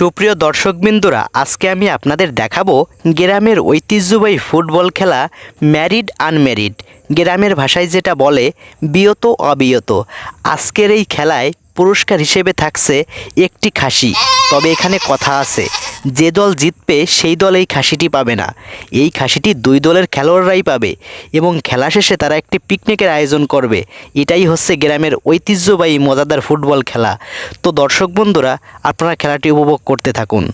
সুপ্রিয় দর্শকবৃন্দরা, আজকে আমি আপনাদের দেখাবো গ্রামের ঐতিহ্যবাহী ফুটবল খেলা ম্যারিড আনম্যারিড। গ্রামের ভাষায় যেটা বলে, বিয়ত অবিয়ত। আজকের এই খেলায় পুরস্কার হিসেবে থাকছে একটি খাসি। তবে এখানে কথা আছে, যে দল জিতবে সেই দল এই খাসিটি পাবে না। এই খাসিটি দুই দলের খেলোয়াড়রাই পাবে এবং খেলা শেষে তারা একটি পিকনিকের আয়োজন করবে। এটাই হচ্ছে গ্রামের ঐতিহ্যবাহী, মজাদার ফুটবল খেলা। তো দর্শক বন্ধুরা, আপনারা খেলাটি উপভোগ করতে থাকুন।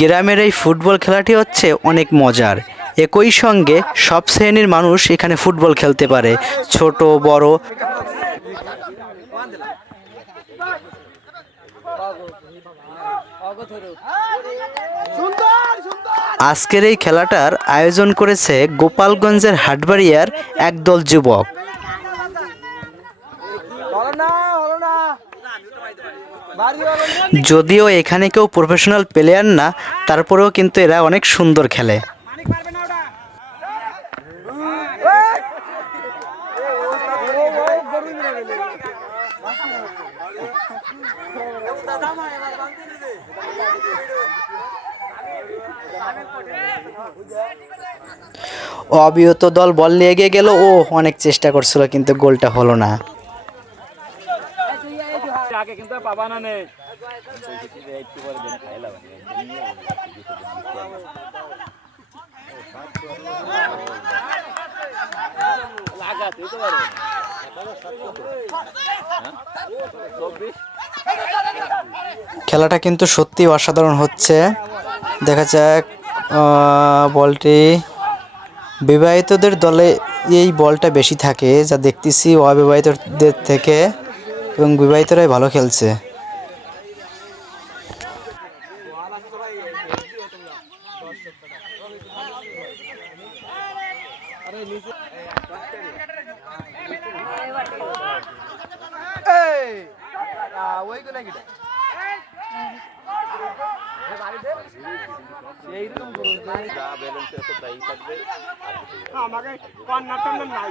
গ্রামের এই ফুটবল খেলাটি হচ্ছে অনেক মজার। একই সঙ্গে সব শ্রেণির মানুষ এখানে ফুটবল খেলতে পারে, ছোট, বড়। আজকের এই খেলাটার আয়োজন করেছে গোপালগঞ্জের হাটবাড়িয়ার একদল যুবক। যদিও এখানে কেউ প্রফেশনাল প্লেয়ার না, তারপরেও কিন্তু এরা অনেক সুন্দর খেলে। অবিহত দল বল নিয়ে এগিয়ে গেল। ও অনেক চেষ্টা করছিল, কিন্তু গোলটা হলো না। নে লাগাতে তো খেলাটা কিন্তু সত্যি অসাধারণ হচ্ছে। দেখা যাক বলটি বিবাহিতদের দলে এই বলটা বেশি থাকে, যা দেখতেছি অবিবাহিতদের থেকে, এবং বিবাহিতরাই ভালো খেলছে। আমাকে কন্যা টন্যা নাই।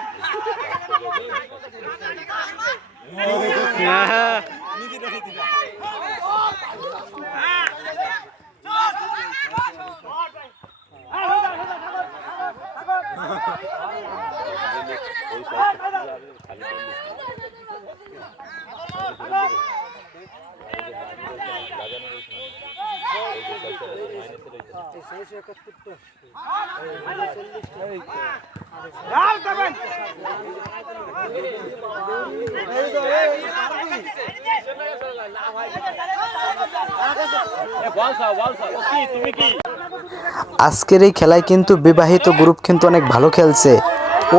আজকের এই খেলায় কিন্তু বিবাহিত গ্রুপ কিন্তু অনেক ভালো খেলছে।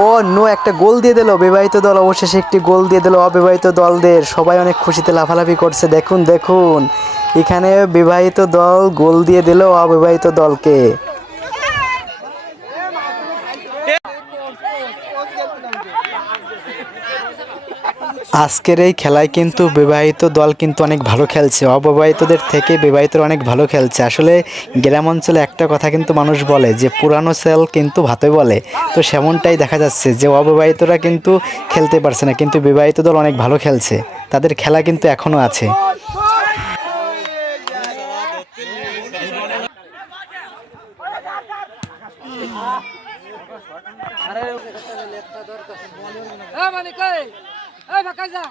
ও নো একটা গোল দিয়ে দিল, বিবাহিত দল, অবশেষে একটি গোল দিয়ে দিল অবিবাহিত দলদের। সবাই অনেক খুশিতে লাফালাফি করছে, দেখুন দেখুন। এখানে বিবাহিত দল গোল দিয়ে দিল, অবিবাহিত দলকে। আজকের এই খেলায় কিন্তু বিবাহিত দল কিন্তু অনেক ভালো খেলছে, অবিবাহিতদের থেকে বিবাহিতরা অনেক ভালো খেলছে। আসলে গ্রাম অঞ্চলে একটা কথা কিন্তু মানুষ বলে, যে পুরানো সেল কিন্তু ভাতে বলে। তো সেমনটাই দেখা যাচ্ছে যে অবিবাহিতরা কিন্তু খেলতে পারছে না, কিন্তু বিবাহিত দল অনেক ভালো খেলছে। তাদের খেলা কিন্তু এখনও আছে। जा भक्का जा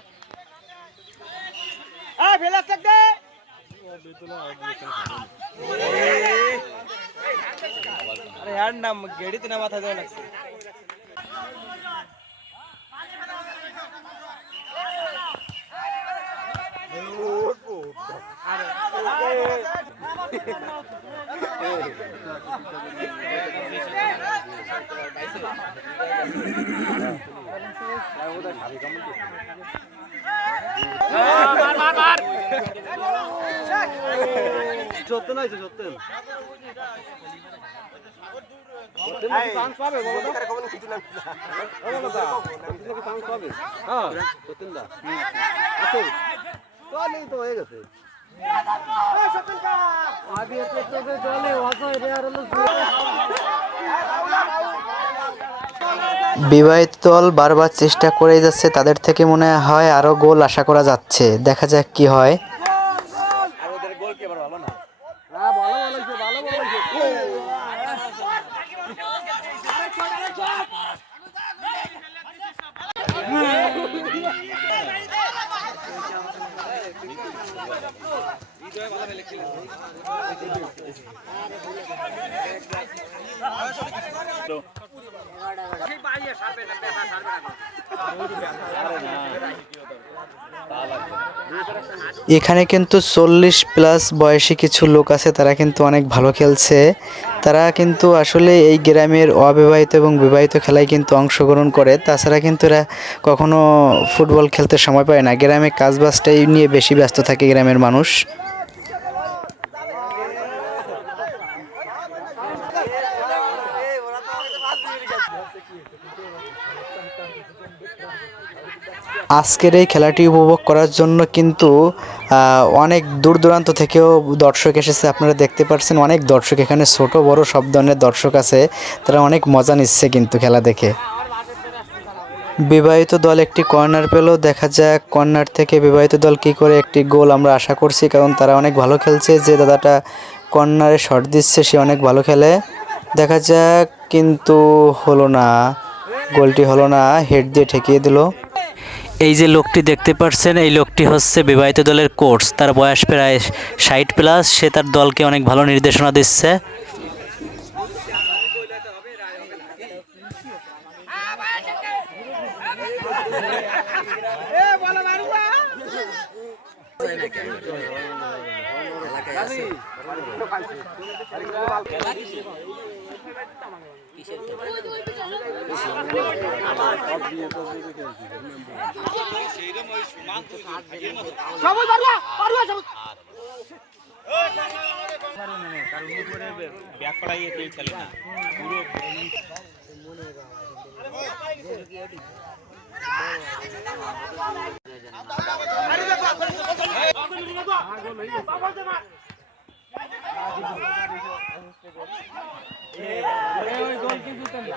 आ भेला सक दे। अरे यार ना गेड़ीत तो ना माथा जाऊ लागते। अरे। সত্য নয় সত্য চান্স পাবে বলো তো? বলো তো চান্স পাবে হ্যাঁ সত্যেন দা। আছে তো নেই তো বিবাহিত দল বারবার চেষ্টা করে যাচ্ছে তাদের থেকে মনে হয় আরও গোল আশা করা যাচ্ছে। দেখা যাক কি হয়। এখানে কিন্তু চল্লিশ প্লাস বয়সী কিছু লোক আছে, তারা কিন্তু অনেক ভালো খেলছে। তারা কিন্তু আসলে এই গ্রামের অবিবাহিত এবং বিবাহিত খেলায় কিন্তু অংশগ্রহণ করে। তাছাড়া কিন্তু এরা কখনো ফুটবল খেলতে সময় পায় না। গ্রামে কাজবাজটাই নিয়ে বেশি ব্যস্ত থাকে গ্রামের মানুষ। আজকের এই খেলাটি উপভোগ করার জন্য কিন্তু অনেক দূর দূরান্ত থেকেও দর্শক এসেছে। আপনারা দেখতে পাচ্ছেন অনেক দর্শক এখানে, ছোট, বড় সব ধরনের দর্শক আছে। তারা অনেক মজা নিচ্ছে কিন্তু খেলা দেখে। বিবাহিত দল একটি কর্নার পেল দেখা যাক কর্নার থেকে বিবাহিত দল কি করে একটি গোল আমরা আশা করছি, কারণ তারা অনেক ভালো খেলছে। যে দাদাটা কর্নারে শট দিচ্ছে, সে অনেক ভালো খেলে। দেখা যাক, কিন্তু হলো না, গোলটি হলো না, হেড দিয়ে ঠেকিয়ে দিল। এই যে লোকটি দেখতে পাচ্ছেন এই লোকটি হচ্ছে বিবাহিত দলের কোর্স তার বয়স প্রায় ষাট প্লাস, সে তার দলকে অনেক ভালো নির্দেশনা দিচ্ছে। সবুজ পারবা পারবা সবুজ পুরো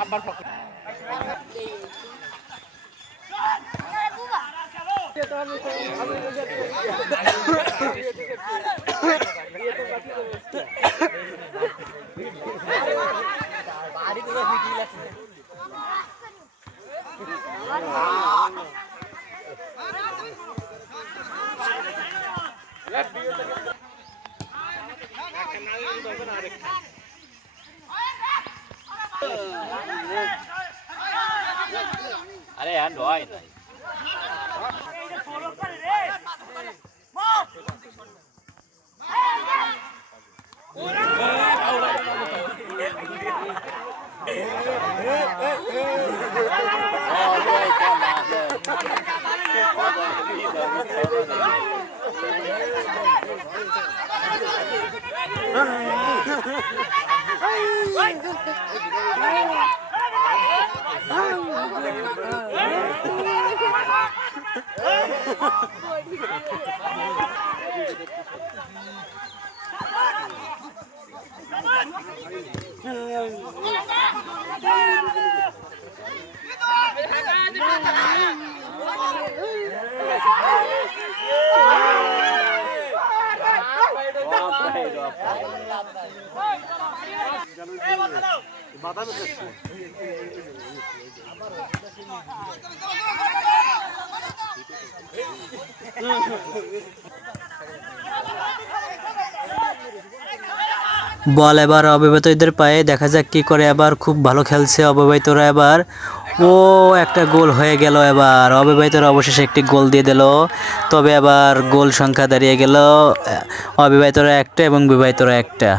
আব্বার পক্ষে আরে হ্যান্ড হয় নাই Yeah! বল এবার অবিবাহিতদের পায়ে দেখা যাক কি করে। এবার খুব ভালো খেলছে অবিবাহিতরা এবার। ও একটা গোল হয়ে গেল এবার। অবিবাহিতরা অবশেষে একটি গোল দিয়ে দিল। তবে আবার গোল সংখ্যা দাঁড়িয়ে গেল। অবিবাহিতরা একটা এবং বিবাহিতরা একটা।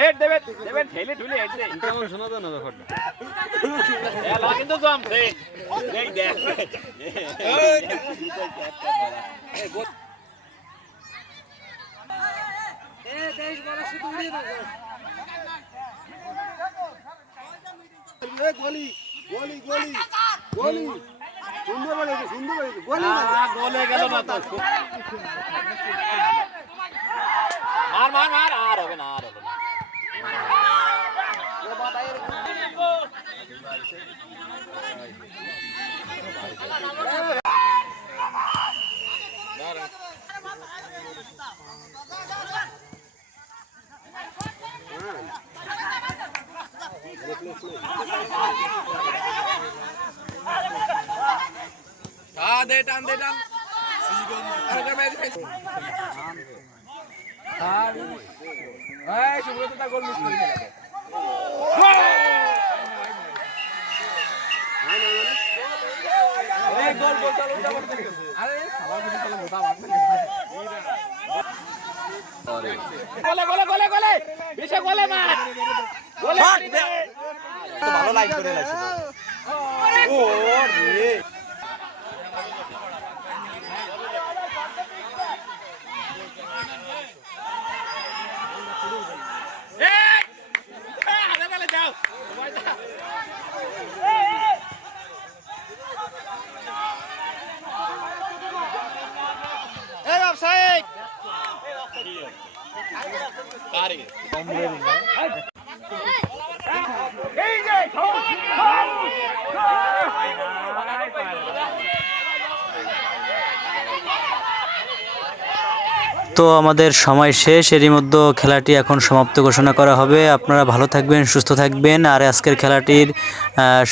হেড দেবেন দেবেন ঠেলে ঠুলে হেড দে কেমন শোনা গলি গলি গলি গলি। সুন্দর বাড়িয়েছে সুন্দর বাড়িয়েছে গলি আ, গোলে গেল না তো। মার মার মার আর হবে না আর হবে না। গোলে গোলে গোলে গোলে বিশে গোলে মার গোলে ভালো লাইন করে লাগছে ও রে এই! এই, আরে বলে যাও সবাই যাও। এই ব্যবসায়িক কারে এই যে তো আমাদের সময় শেষ, এরই মধ্যে খেলাটি এখন সমাপ্ত ঘোষণা করা হবে। আপনারা ভালো থাকবেন, সুস্থ থাকবেন। আর আজকের খেলাটির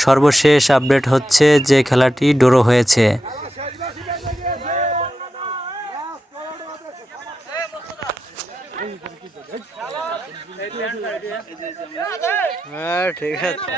সর্বশেষ আপডেট হচ্ছে যে খেলাটি ডোরো হয়েছে। হ্যাঁ ঠিক আছে